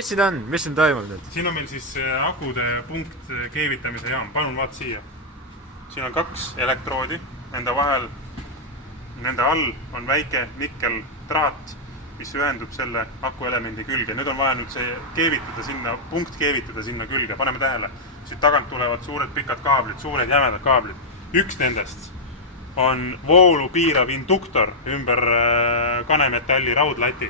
mis siin on, mis siin toimub nüüd? Siin on meil siis akude punkt keevitamise jaam, palun vaat siia. Siin on 2 elektroodi, nende vahel, nende all on väike nikkel traat, mis ühendub selle akuelemendi külge. Nüüd on vaja nüüd see keevitada sinna, punkt keevitada sinna külge, paneme tähele. Siit tagant tulevad suured pikad kaablid, suured jämedad kaablid. Üks nendest on voolu piirav induktor ümber kanemetalli raudlati.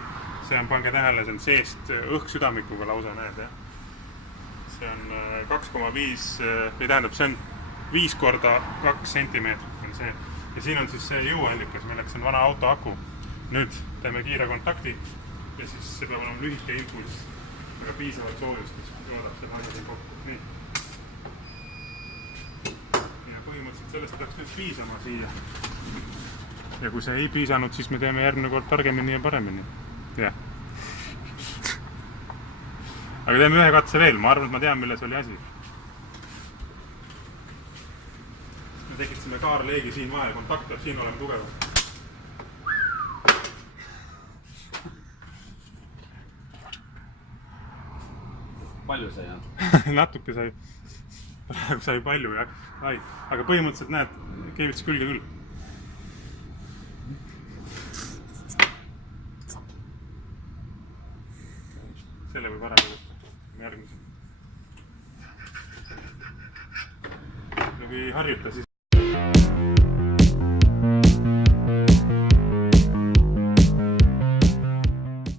See on, pange tähele, see on seest õhksüdamikuga lausa, näed, jah? See on 2,5, või tähendab, see on 5 korda 2 sentimeetrit on see. Ja siin on siis see jõuallikas, milleks on vana auto aku. Nüüd teeme kiire kontakti ja siis see peab olema lühike impulss, aga piisavalt soojust, mis joodab selle asja siin kokku. Nii. Ja põhimõtteliselt sellest peaks nüüd piisama siia. Ja kui see ei piisanud, siis me teeme järgmine kord targemini ja paremini. Jah. Aga teeme ühe katse veel, ma arvan, et ma tean, milles oli asi. Me tekitsime kaarleegi siin vahel, kontakt peab siin olema tugevam. Palju sai, jah? Natuke sai. Praegu sai palju, jah. Aga põhimõtteliselt näed, keevitas külge küll. Selle võib ära võtta. Järgmise. Kui harjuta, siis